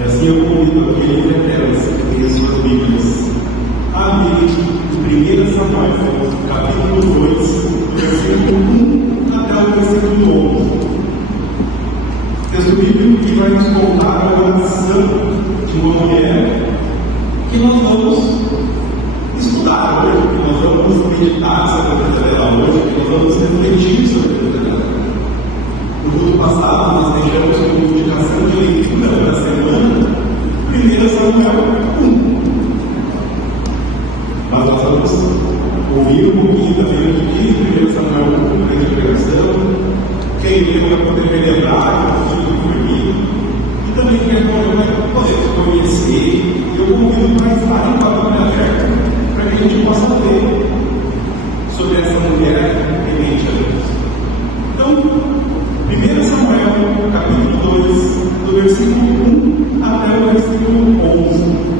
E assim eu convido aqueles e aquelas que têm as suas Bíblias a abrir em 1 Samuel, capítulo 2, versículo 1 até o versículo 11. Texto bíblico que vai nos contar a oração de uma mulher que nós vamos estudar hoje, que nós vamos meditar sobre a vida dela hoje, que nós vamos refletir sobre a vida dela. No culto passado, nós deixamos como indicação de leitura da semana 1 Samuel 1. Mas nós vamos ouvir um pouquinho também do que diz 1 Samuel 1, a interpretação. Quem leu vai poder relembrar o filho do comigo. E também quem vai poder conhecer. Eu convido para estar em papel aberto, para que a gente possa ler sobre essa mulher temente a Deus. Então, 1 Samuel, capítulo 2, do versículo 1 até o versículo 11.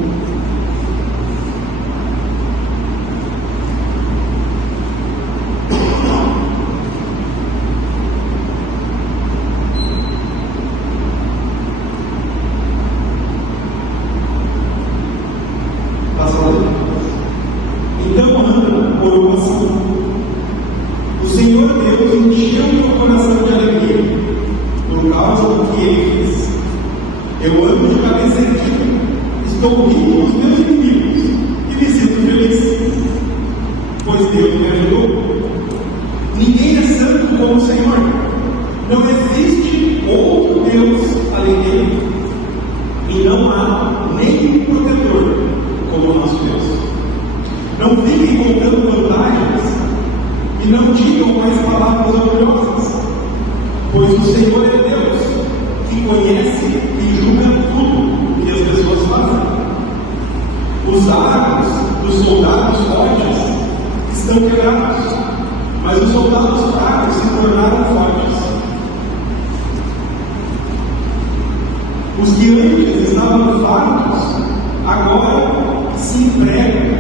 Os que antes estavam fartos, agora se empregam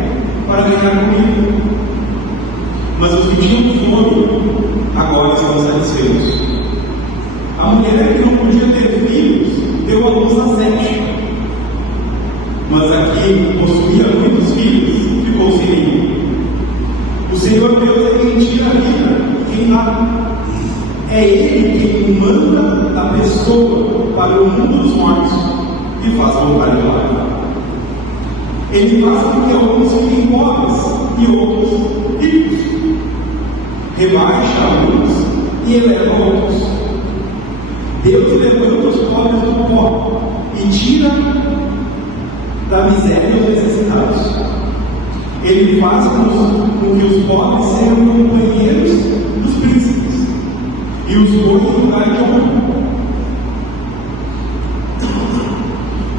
para ganhar comida. Mas os que tinham fome, agora estão satisfeitos. A mulher que não podia ter filhos, deu à luz a 7. Mas a que possuía muitos filhos, ficou sem nenhum. O Senhor Deus é quem tira a vida, quem dá. É Ele quem manda a pessoa para o mundo dos mortos e faz voltar de lá. Ele faz com que alguns fiquem pobres e outros ricos. Rebaixa alguns e eleva outros. Deus levanta os pobres do pó e tira da miséria os necessitados. Ele faz com que os pobres sejam companheiros dos príncipes e os bons em lugar de honra.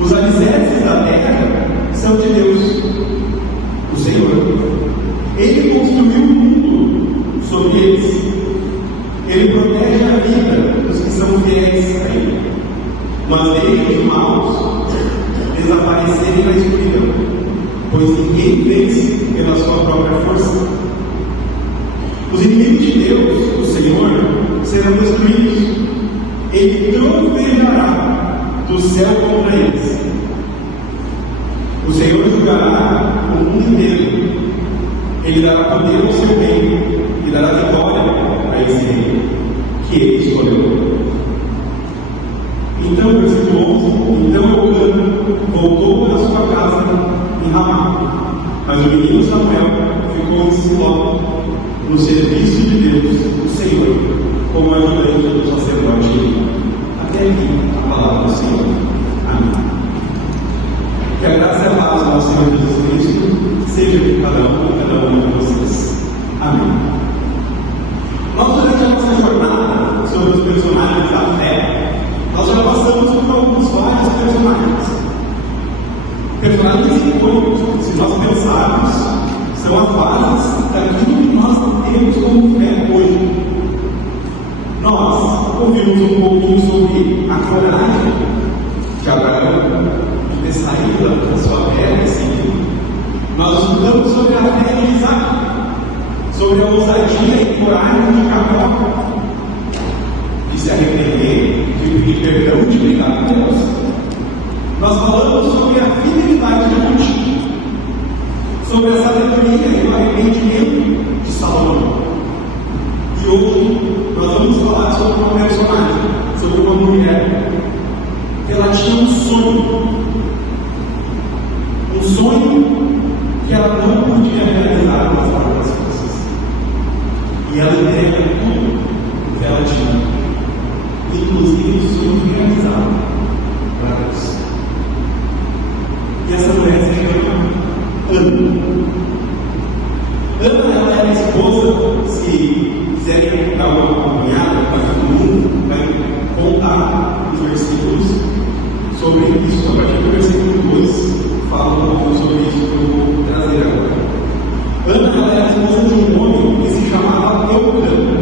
Os alicerces da terra são de Deus, o Senhor. Ele construiu o mundo sobre eles. Ele protege a vida dos que são fiéis a Ele, mas deixa os maus desaparecerem na escuridão, pois ninguém vence pela sua própria força. Os inimigos de Deus, o Senhor, serão destruídos. Ele trovejará do céu contra eles. O Senhor julgará o mundo inteiro. Ele dará poder ao seu reino e dará vitória a esse reino que Ele escolheu. Então, versículo 11: Então Eucana voltou para sua casa em Ramá, mas o menino Samuel ficou em Siló, no serviço de Deus, o Senhor, como ajudante do sacerdote. Até aqui a palavra do Senhor. Amém. Que a graça e a paz do nosso Senhor Jesus Cristo seja com cada um e cada uma de vocês. Amém. Nós, durante a nossa jornada sobre os personagens da fé, nós já passamos por vários personagens. Personagens icônicos, se nós pensarmos, são as bases daquilo que nós temos como fé hoje. Nós ouvimos um pouquinho sobre a coragem de Abraão, de ter saído da sua terra, assim. Nós estudamos sobre a fé de Isaac, sobre a ousadia e coragem de Jacó, de se arrepender, de pedir perdão, de brigar com Deus. Nós falamos sobre a fidelidade de Ruth, sobre a sabedoria e o arrependimento de Salomão. E hoje nós vamos falar sobre uma personagem, sobre uma mulher que ela tinha um sonho que ela não podia realizar com as próprias forças. E ela entrega tudo o que ela tinha, inclusive o sonho realizado para Deus. E essa mulher se chama Ana. Ana, ela era a esposa, se quiserem dar uma acompanhada, mas todo mundo vai contar os versículos sobre isso. A partir do versículo 2, fala um pouco sobre isso que eu vou trazer agora. Ana, ela era a esposa de um homem que se chamava Eucana.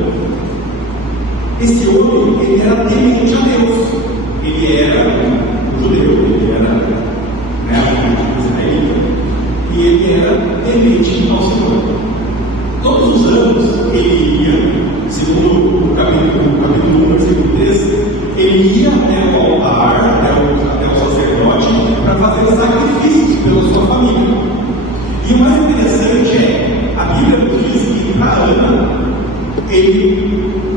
Esse homem, ele era temente a Deus. Ele era judeu, ele era israelita, e ele era temente ao Senhor. Todos os anos ele ia, segundo o capítulo 1, versículo 3, ele ia até o altar, até o sacerdote, para fazer sacrifícios pela sua família. E o mais interessante é, a Bíblia nos diz que para Ana, ele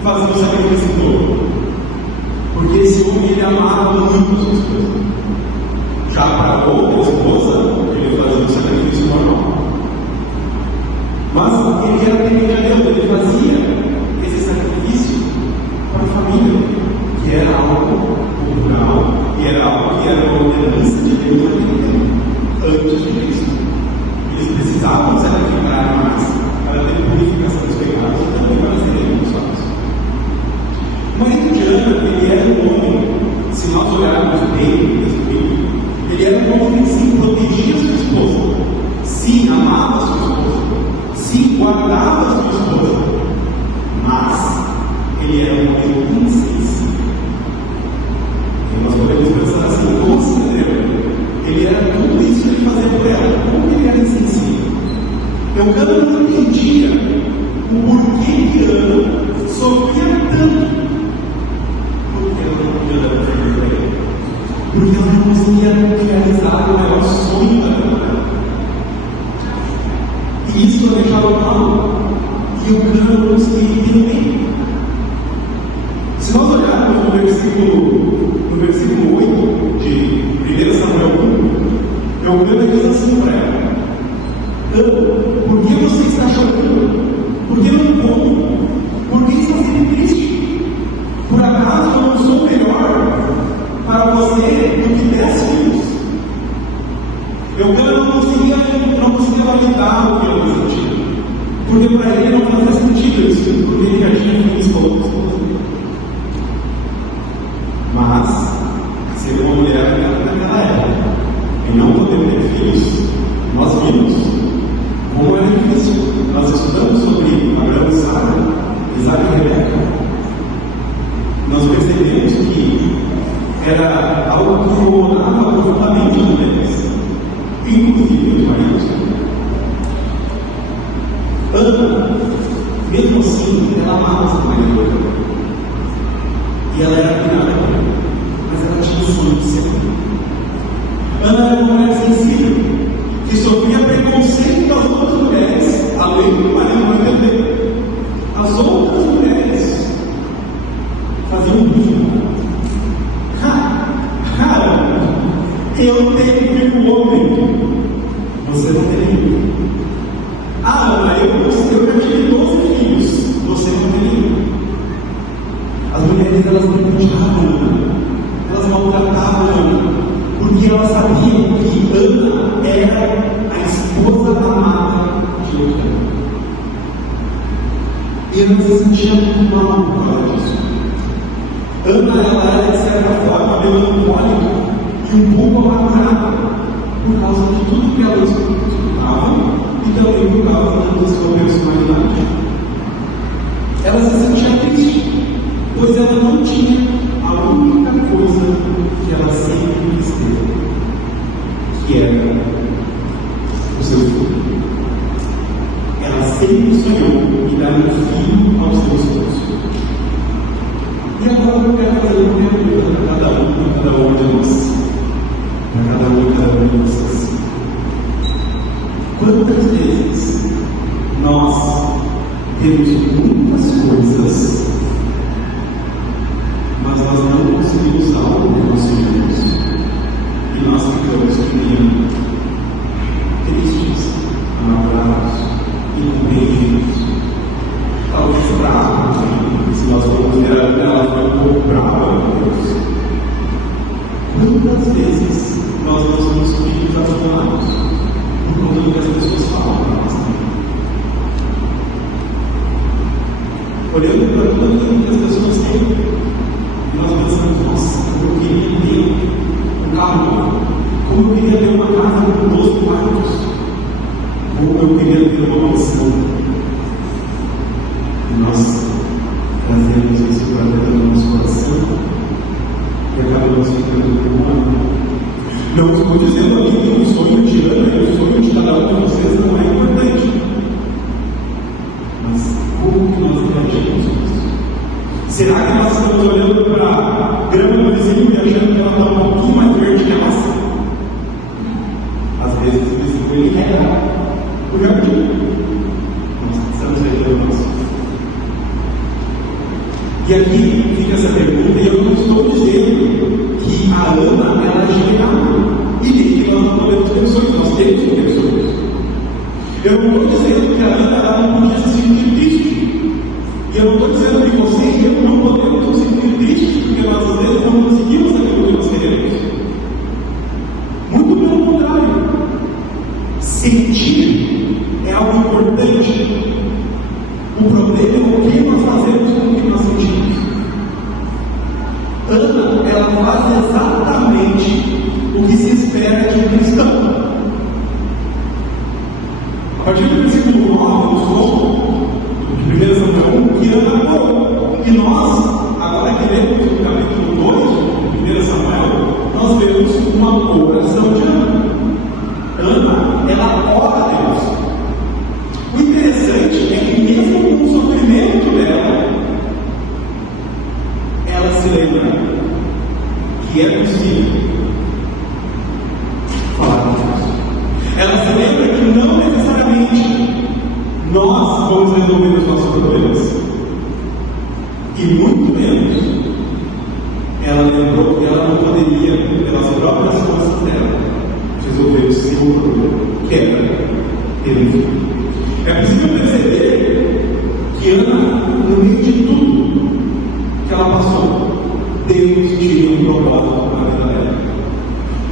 fazia o sacrifício todo, porque esse homem ele amava muito a sua esposa. Já para outra esposa, ele fazia o sacrifício normal. Mas ele era temente a Deus, ele fazia esse sacrifício para a família, que era algo cultural, e era algo que era uma ordenança de Deus naquele tempo, antes de Cristo. Eles precisavam sacrificar mais para ter purificação dos pecados e também para serem abençoados. O marido de Ana, ele era um homem, se nós olharmos bem, ele era um homem que sim protegia sua esposa, sim amava sua esposa, sim guardava sua esposa, mas ele era um homem insensível. E nós podemos pensar assim, considera, ele era tudo isso que ele fazia por ela, como ele era insensível. Eucana não entendia o porquê que Ana sofria tanto, porque ela não podia dar prazer para ele, porque ela não conseguia realizar o maior sonho da vida. E isso eu deixava claro que Eucana não conseguia entender. Se nós olharmos no versículo 8 de 1 Samuel 1, Eucana diz assim para ela: Ana, por que você está chorando? Por que não come? Por que está sempre triste? Por acaso eu não sou melhor para você do que 10 filhos? Eucana não conseguia validar o que ela sentia, porque para ele não fazia sentido isso, porque ele já tinha filhos todos. Mas, ser uma mulher naquela época e não poder ter filhos, nós vimos como era difícil. Nós estudamos sobre Abraão e Sara, Isaac e Rebeca. Nós percebemos que era algo que incomodava profundamente os bebês, inclusive os maridos. Ana, mesmo assim, ela amava essa marido. E ela era cuidada por ele, mas ela tinha um sonho de ser. Ana era uma mulher sensível, que sofria preconceito das outras mulheres, além do marido também. As outras mulheres faziam bullying. Cara, eu tenho filho homem, você não tem. Ana, eu já tive 12 filhos, você não tem. As mulheres, elas não cuidavam, elas maltratavam Ana, porque elas sabiam que Ana era a esposa amada de Eucana. E ela se sentia muito mal por causa disso. Ana, ela era, de certa forma, melancólica e um pouco amargurada por causa de tudo que ela escutava e também por causa da sua personalidade. Ela se sentia triste, pois ela não tinha a única coisa que ela sempre quis ter, que era o seu filho. Ela sempre sonhou em dar um filho aos seus filhos. E agora eu quero fazer uma pergunta para cada um de nós. vocês. Quantas vezes nós temos muitas coisas, mas nós não conseguimos algo que nós sonhamos, e nós ficamos criando tristes, amargados, incompreendidos, talvez bravos, se nós formos ver ela foi um pouco brava com Deus. Quantas vezes nós não somos filhos acionados por conta do que as pessoas falam para nós também? Olhando para tudo que as pessoas têm, nós pensamos, nossa, como eu queria ter um carro novo, como eu queria ter uma casa com 12 quartos, como eu queria ter uma mansão. E nós trazemos isso para dentro do nosso coração e acabamos ficando com uma. Não estou dizendo aqui que o sonho de Ana e o sonho de cada um de vocês não é importante. Mas como que nós reagimos a isso? Será que nós estamos olhando para a grama do vizinho e achando que ela está um pouquinho mais verde que a nossa? Às vezes o vizinho ele rega o jardim. Nós precisamos regar o nosso. E aqui fica essa pergunta, e eu não estou dizendo que a Ana ela é geral e que nós não podemos ter sonhos, nós temos que ter sonhos. Eu não estou dizendo que a Ana ela não podia se sentir triste. E eu não estou dizendo que você e eu não podemos nos sentir tristes porque nós às vezes não conseguimos aquilo que nós queremos. Muito pelo contrário. Sentir é algo importante. O problema é o que nós fazemos com o que nós sentimos. Ana, ela faz exatamente o que se espera de um cristão. A partir do versículo 9, nos conta, de 1 Samuel, que Ana falou. E nós, agora que lemos o capítulo 2 de 1 Samuel, nós vemos uma oração de Ana. Ana, ela ora a Deus. O interessante é que mesmo com o sofrimento dela, ela se lembra que é possível falar com Deus. Ela se lembra que não necessariamente nós vamos resolver os nossos problemas. E muito menos ela lembrou que ela não poderia, pelas próprias forças dela, resolver o seu problema, que era ter um filho. É possível perceber que Ana, no meio de tudo que ela passou, Deus tinha um propósito na vida dela.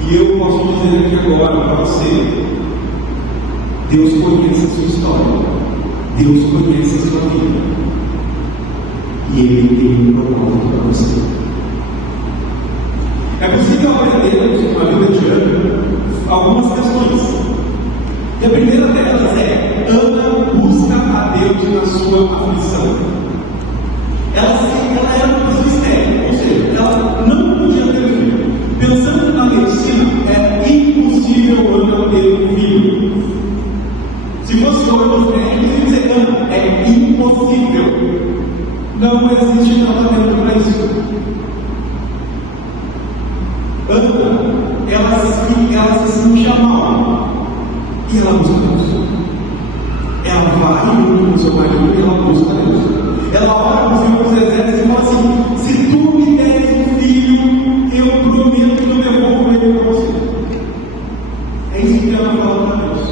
E eu posso dizer aqui agora para você: Deus conhece a sua história, Deus conhece a sua vida, e Ele tem um propósito para você. É possível aprendermos na vida de Ana algumas questões. E a primeira delas é: Ana busca a Deus na sua aflição. Ela era uma pessoa estéril, ou seja, ela não podia ter filho. Pensando na medicina, é impossível Ana ter um filho. Se fosse hoje os médicos, iam dizer: Ana, é impossível. Não existe tratamento para isso. Ana, ela se sentia mal. E ela busca Deus. Ela vai junto com seu marido e ela busca Deus. Ela ora para o Senhor dos Exércitos e fala assim: se tu me deres um filho, eu prometo que eu devolvo ele para você. É isso que ela fala para Deus.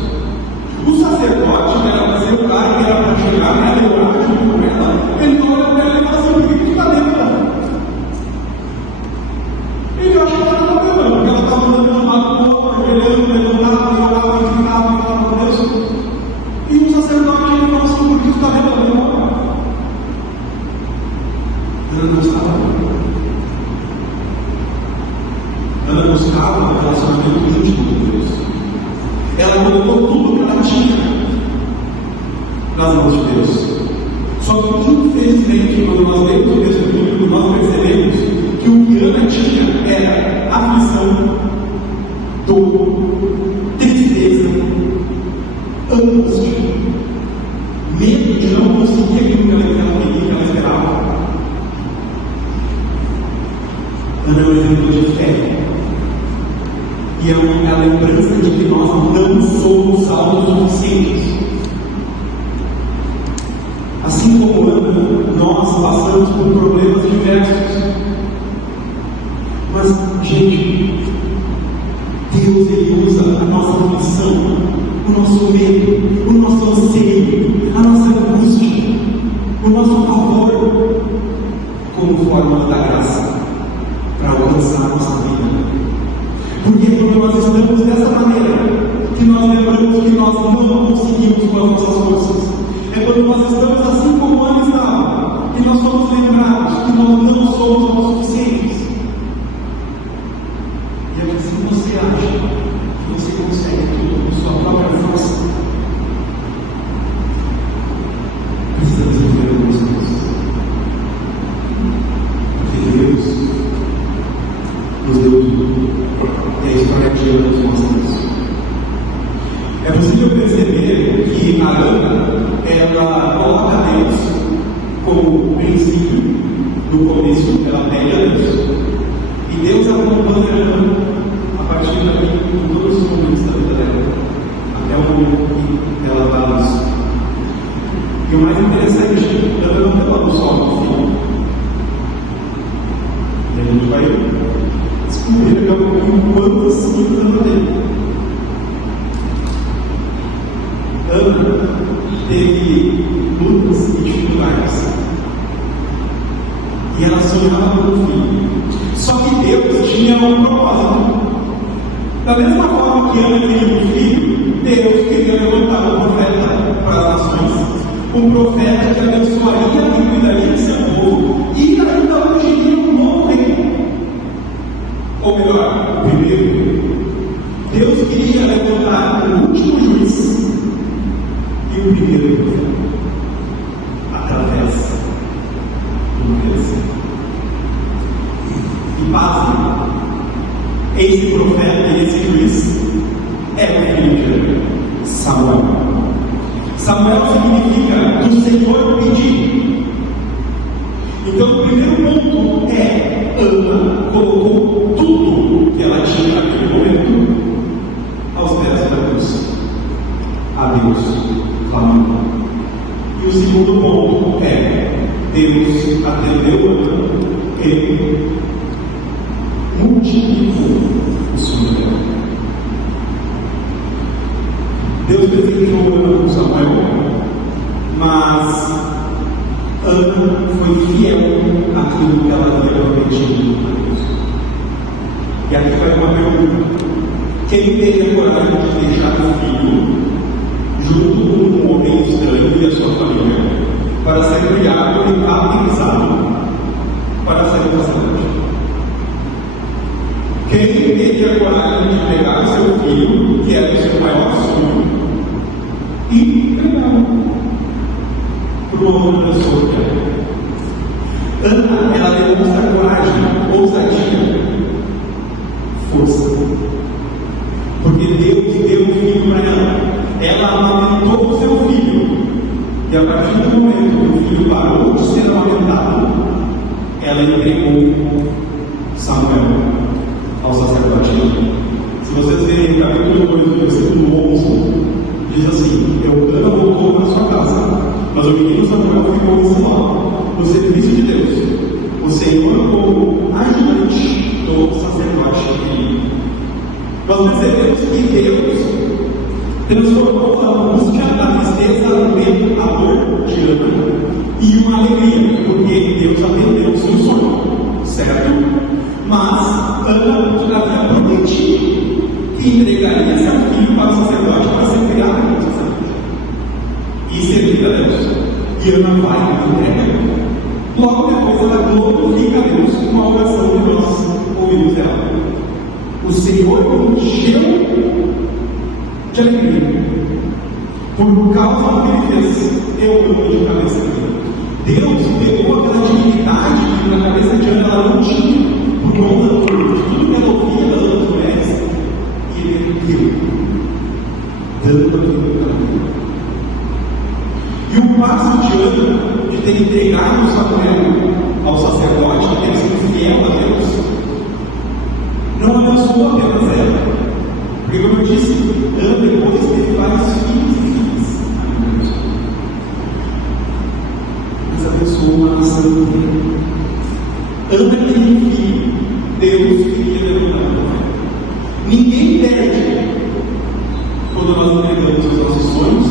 O sacerdote, que era para ser o cara que era para chegar nela e orar junto com ela, ele olha para ela e fala assim: por que tu está lendo? Ele acha que ela está lendo, porque ela estava dando uma boa, olhando, levantava e orava e ficava falando com Deus. E o sacerdote ele fala assim: por que tu está lendo? Ana não estava lendo. Ana buscava um relacionamento íntimo com Deus. Ela colocou tudo que ela tinha nas mãos de Deus. Só que, infelizmente, quando nós lemos o texto bíblico, nós percebemos que o que Ana tinha era aflição, dor, tristeza, angústia, medo de não conseguir aquilo que ela queria, que ela esperava. Ana é um exemplo de fé. E é a lembrança de que nós não somos autossuficientes. Assim como Ana, nós passamos por problemas diversos. Mas, gente, Deus ele usa a nossa aflição, o nosso medo, o nosso anseio, a nossa angústia, o nosso favor, como forma da graça, para alcançar a nossa vida. Porque quando nós estamos dessa maneira, que nós lembramos que nós não conseguimos com as nossas forças, é quando nós estamos assim como Ana estava, que nós somos lembrados que nós não somos autossuficientes. E é assim que você acha que você consegue tudo com sua própria força. Precisamos entender algumas coisas. Porque Deus nos deu tudo. E a história de Ana nos mostra isso. É possível perceber que a Ana, ela coloca Deus como princípio no começo, ela pega Deus. E Deus acompanha Ana a partir daqui, em todos os momentos da vida dela, até o momento que ela está nisso. E o mais interessante, Ana não estava só no filho. E a gente vai descobrir o quanto assim Ana teve. Ana teve lutas e dificuldades. E ela sonhava com o filho. Só que Deus tinha um propósito. Da mesma forma que Ana queria um filho, Deus queria levantar um profeta para as nações. Um profeta que abençoaria e cuidaria de seu povo. E ainda ungiria um novo reino. Ou melhor, o primeiro. Deus queria levantar o último juiz e o primeiro profeta. Através do Deus. E pasmem, esse profeta e esse juiz é o filho de Samuel. Samuel significa do Senhor pedir. Então o primeiro ponto é: Ana colocou tudo que ela tinha naquele momento aos pés da cruz. A Deus clamando. E o segundo ponto é: Deus atendeu Ana e multiplicou o sonho dela. Deus desejou Ana com Samuel, mas Ana foi fiel àquilo que ela havia prometido a Deus. E aqui vai uma pergunta: quem teria coragem de deixar o filho junto com um homem estranho e a sua família para ser criado e batizado para ser um sacerdote? Quem teria coragem de pegar o seu filho, que era o seu maior sonho, e pegar por uma outra pessoa que era? Ana, ela demonstra coragem, ousadia, força. Porque Deus deu o filho para ela. Ela amamentou o seu filho. E a partir do momento que o filho parou de ser amamentado, ela entregou Samuel ao sacerdote. Se vocês verem o capítulo 2, versículo 11, diz assim: Eucana voltou para sua casa, mas o menino Samuel ficou em Siló, no serviço de Deus. O Senhor como ajudante do sacerdote Eli. Nós percebemos que Deus transformou a angústia da tristeza no medo, a dor de Ana e uma alegria, porque Deus atendeu o seu sonho, certo? Mas Ana havia prometido que entregaria seu filho para o sacerdote para ser criado como sacerdote e servir a Deus. E Ana vai e entrega. Logo depois ela glorifica a Deus com a oração que nós ouvimos dela. O Senhor encheu de alegria por causa do que ele fez. Eu amo de cabeça dele. Deus pegou aquela dignidade que na cabeça de Ana ela não tinha, por conta de tudo que ela ouvia das outras mulheres, e ele deu, dando aquilo para ela. E o passo de Ana de ter entregado Samuel ao sacerdote, de ter sido fiel a Deus, não abençoou apenas ela, Ninguém perde quando nós entregamos os nossos sonhos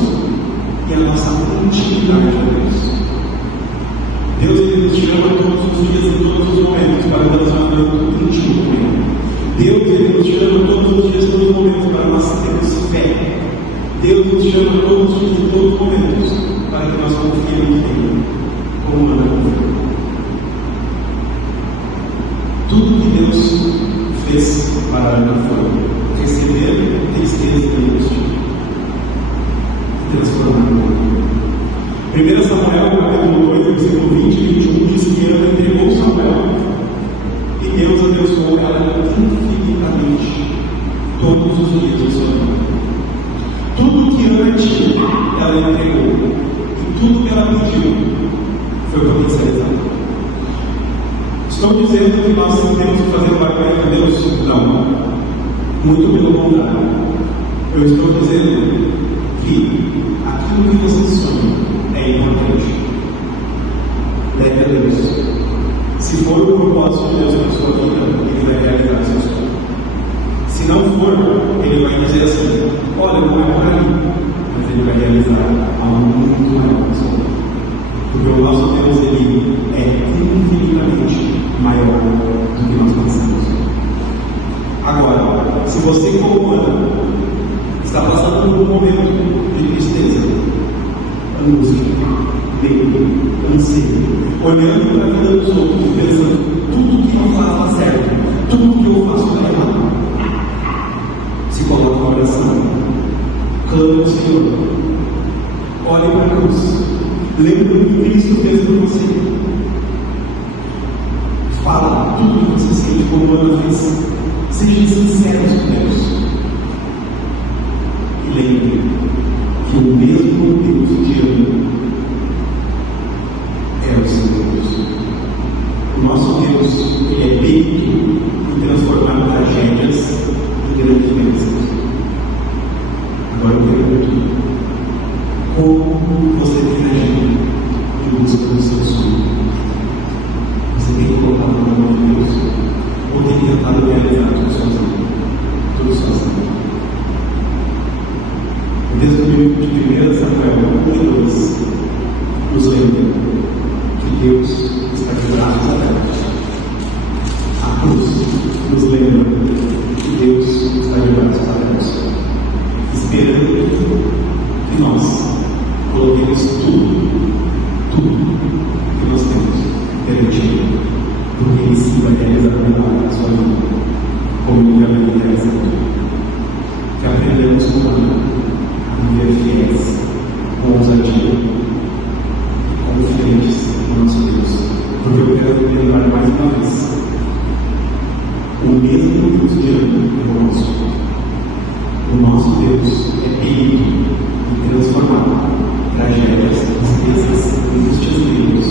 e a nossa intimidade com Deus. Deus, Ele nos chama todos os dias, em todos os momentos, para um relacionamento íntimo com Ele. Deus, Ele nos chama todos os dias, em todos os momentos, para nós termos fé. Deus nos chama todos os dias, em todos os momentos, para que nós confiemos nele, como Ana confiou. Tudo que Deus fez para Ana foi receber tristeza e angústia e transformar no mundo. 1 Samuel, capítulo 8, versículo 20 e 21, diz que Ana entregou Samuel e Deus abençoou ela infinitamente todos os dias de sua vida. Tudo que Ana tinha, ela entregou, e tudo que ela pediu foi potencializado. Estou dizendo que nós temos que fazer barulho com Deus? Não, muito pelo contrário. Eu estou dizendo que aquilo que você sonha é importante. Leve a Deus. Se for o propósito de Deus na sua vida, Ele vai realizar seu sonho. Se não for, Ele vai dizer assim: olha, não é por aí, mas Ele vai realizar algo muito maior na sua vida. Porque o nosso Deus, Ele é infinitamente maior do que nós pensamos. Agora, se você, como Ana, está passando por um momento de tristeza, angústia, medo, anseio, olhando para a vida dos outros e pensando: tudo que eu faço está certo, tudo que eu faço está errado, se coloca na oração, clama ao Senhor, olhe para a cruz, lembre do que Cristo fez por você, fala tudo que você sente como Ana fez, seja sincero com Deus, e lembre que o mesmo Deus te ama é o seu Deus. O nosso Deus, Ele é perito em transformar tragédias em grandes bênçãos. Agora eu pergunto: como você tem agido em busca do seu sonho? Você tem colocado na mão de Deus? Ou tem tentado realizar tudo sozinho? Tudo sozinho. O texto de 1 Samuel 1:2 nos lembra que Deus está de braços abertos. A cruz nos lembra que Deus está de braços abertos, esperando que nós coloquemos tudo que nós temos perante Ele, porque Ele sim vai realizar o milagre na sua vida, como Ele já vem realizando. Que aprendamos com Ana a viver fiéis, com ousadia, confiantes no nosso Deus. Porque eu quero lembrar mais uma vez: o mesmo Deus de Ana é o nosso. O nosso Deus é perito em transformar tragédias, tristezas, angústias e medos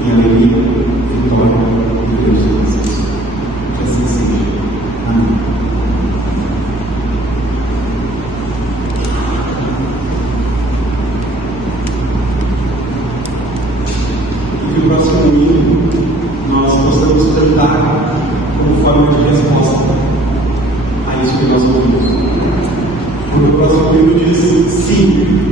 em alegria, vitória e Deus. Que assim seja. Amém. E no próximo domingo nós possamos cantar como forma de resposta a isso que nós ouvimos. O próximo domingo diz: sim,